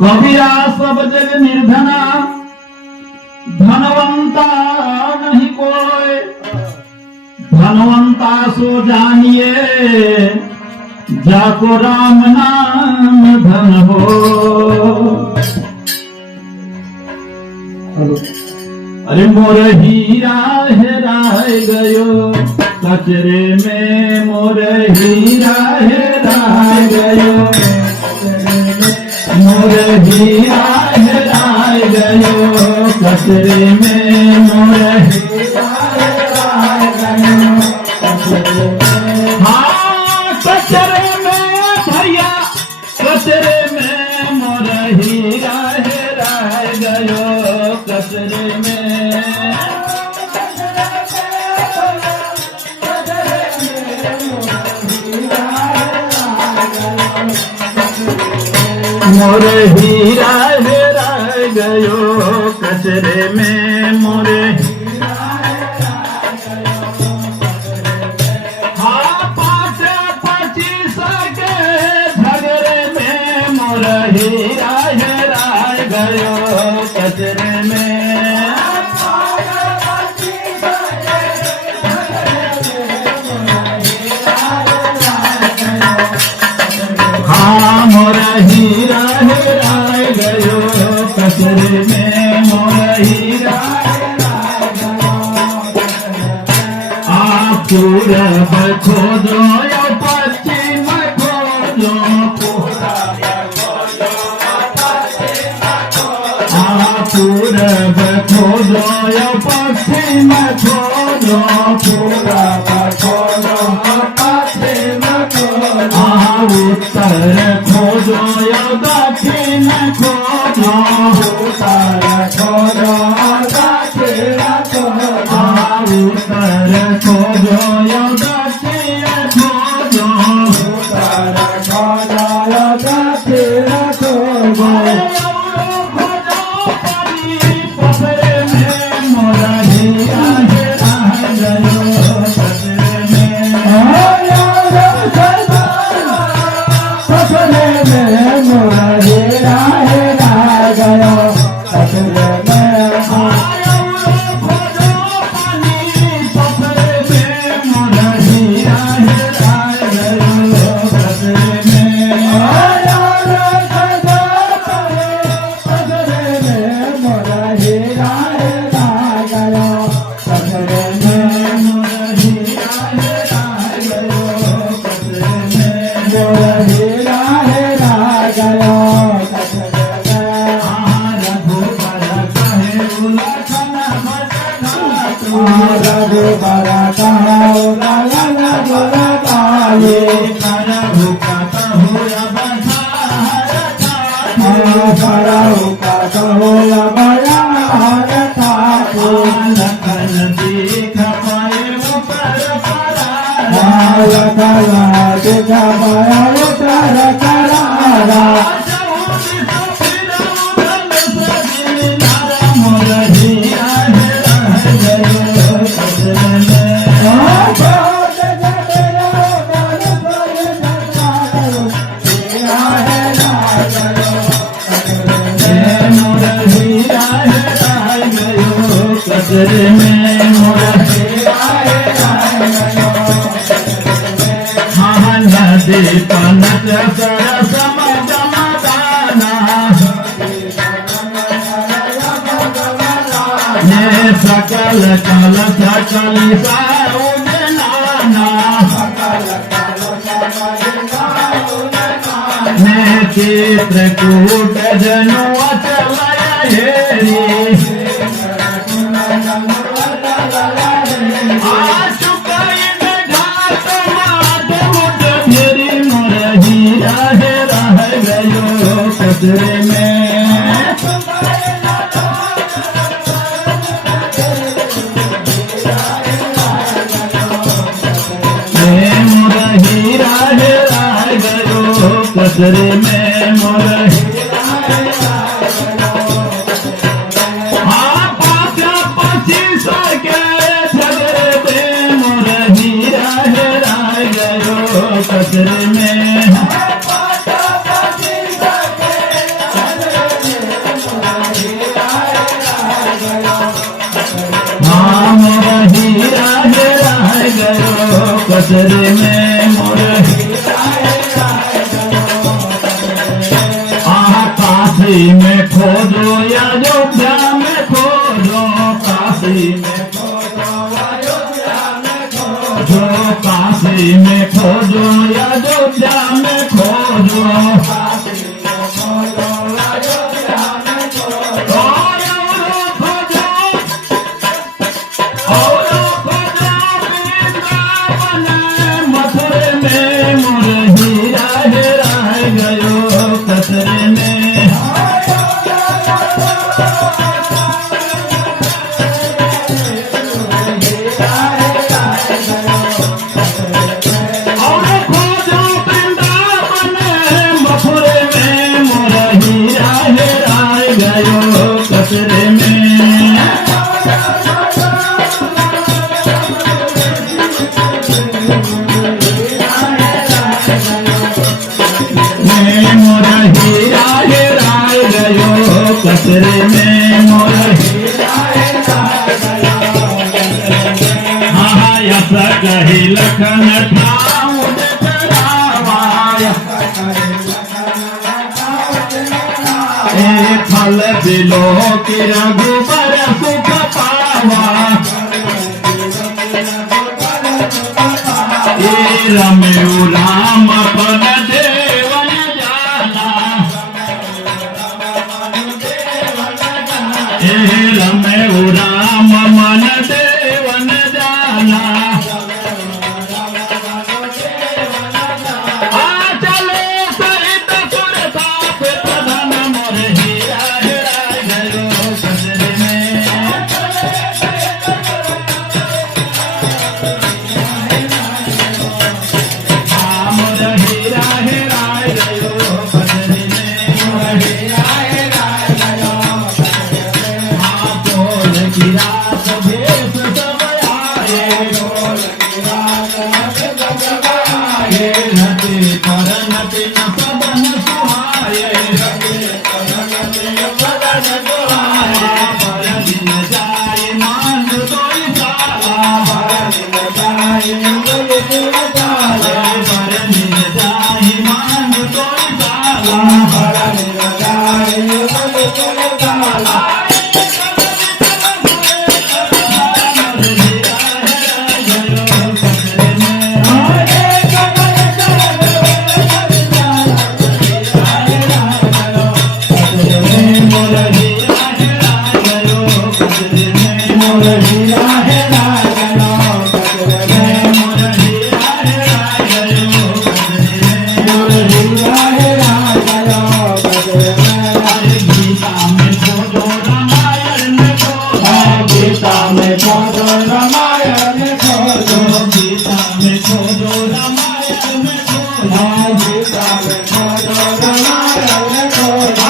कबीरा सब जग निर्धना, धनवंता नहीं कोई। धनवंता सो जानिए, जाको राम नाम धन हो। अरे मोर हीरा हेराय गयो, कचरे में मोर हीरा हेराय गयो। मोर हीरा हेराय गयो, कचरे में मोर हीरा हेराय गयो। हाँ कचरे में भैया, कचरे में मोर हीरा हेराय गयो। कचरे में मोर हीरा हेराय गयो, कचरे में मोर हीरा हेराय गयो। हाँ 5-25 के झगड़े में मोर हीरा हेराय गयो। कचरे में हाँ मोर हीरा हेराय गयो, कचरे में मोर हीरा हेराय गयो। आप पूरब खोजो या पश्चिम खोजो, आप पूरब खोजो या पश्चिम खोजो, पूरब खोजो पश्चिम खोजो। उत्तर खोजो या दक्षिण खोजो, उत्तर खोजो दक्षिण खोजो। उत्तर खोजो या दक्षिण खोजो, उत्तर खोजो या दक्षिण खोजो। कचरे में मोर हीरा हेराय गयो। हाँ नदी पनत सरस मदाना, ये सकल कल सकल साउजनाना। ने चित्रकूट जनु अचल हेरी, कचरे में मोर हीरा हेराय गयो, कचरे में मोर हीरा हेराय गयो। हाँ 5-25 के झगड़े में मोर हीरा हेराय गयो। कचरे में काशी में खोजो अयोध्या में खोजो काशी में खोजो अयोध्या में खोजो काशी में खोजो अयोध्या में खोजो काशी में खोजो अयोध्या में खोजो और खोजो वृंदावन मथुरे में मोर हीरा हेरा गयो कचरे में और खोजो वृंदावन मथुरे में मोर हीरा हेरा गयो कचरे में मोर हीरा हेरा गयो कचरे में मोर हीरा हेरा गयो हाँ यस कही लखन ठाऊ ए फल दिलो की रघुबर सुख पावा ए रमयु राम पद देवन जाना ए रमयु राम मन देवन जाना आ चले सहित सुर साप प्रधान मोर हीरा हेरा गयो कचरे में मोर हीरा हेरा गयो कचरे में मोर हीरा हेरा गयो हाँ बोल की रात भेष सब आए बोल की रात सब आए नटे पर नटे न सबन सुहाए नटे पर नटे न सबन सुहाए पर दिन जाए मान तोई साला पर दिन जाए मान तोई साला पर दिन जाए मान तोई साला पर दिन जाए मान तोई साला गीता में खोजो रामायण में खोजो गीता में खोजो रामायण में खोजो गीता में खोजो रामायण में खोजो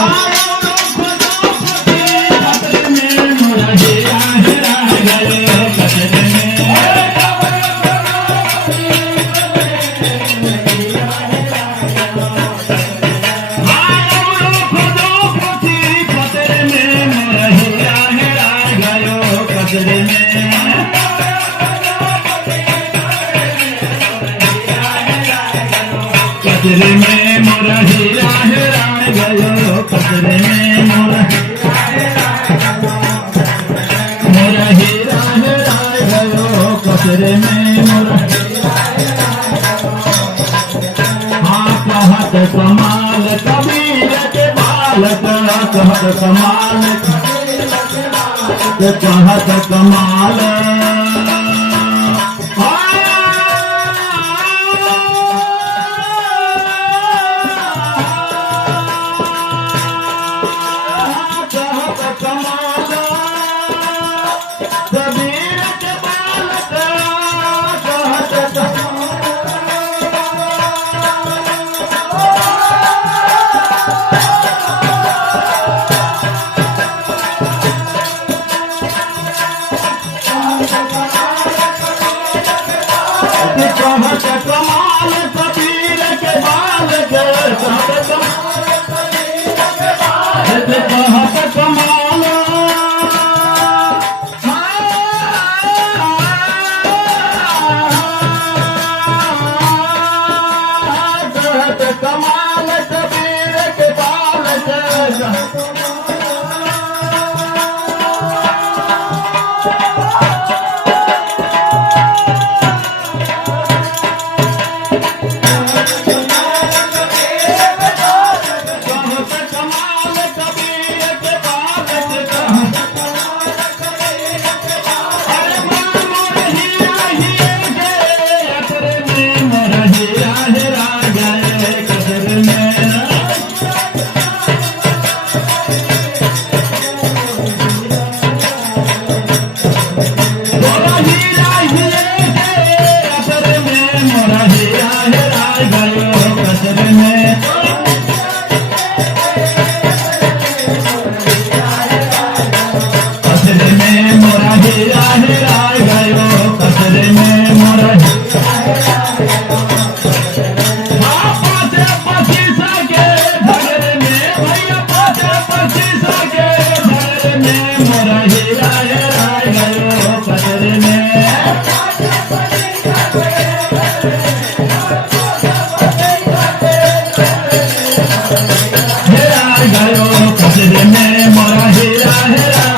मोर हीरा हेरा गयो कचरे में कचरे में कचरे में मोर हीरा हेरा गयो कचरे में मोर हीरा हेरा गयो कचरे में मोर हाँ कहत कमाल कबीर के बालक कहत कमाल कहत कमाल कहत कमाल कबीर के बालक कहत कहत कमाल कबीर के बालक कहत कमाल कहत कमाल कबीर के बालक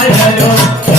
હેરાય રહ્યો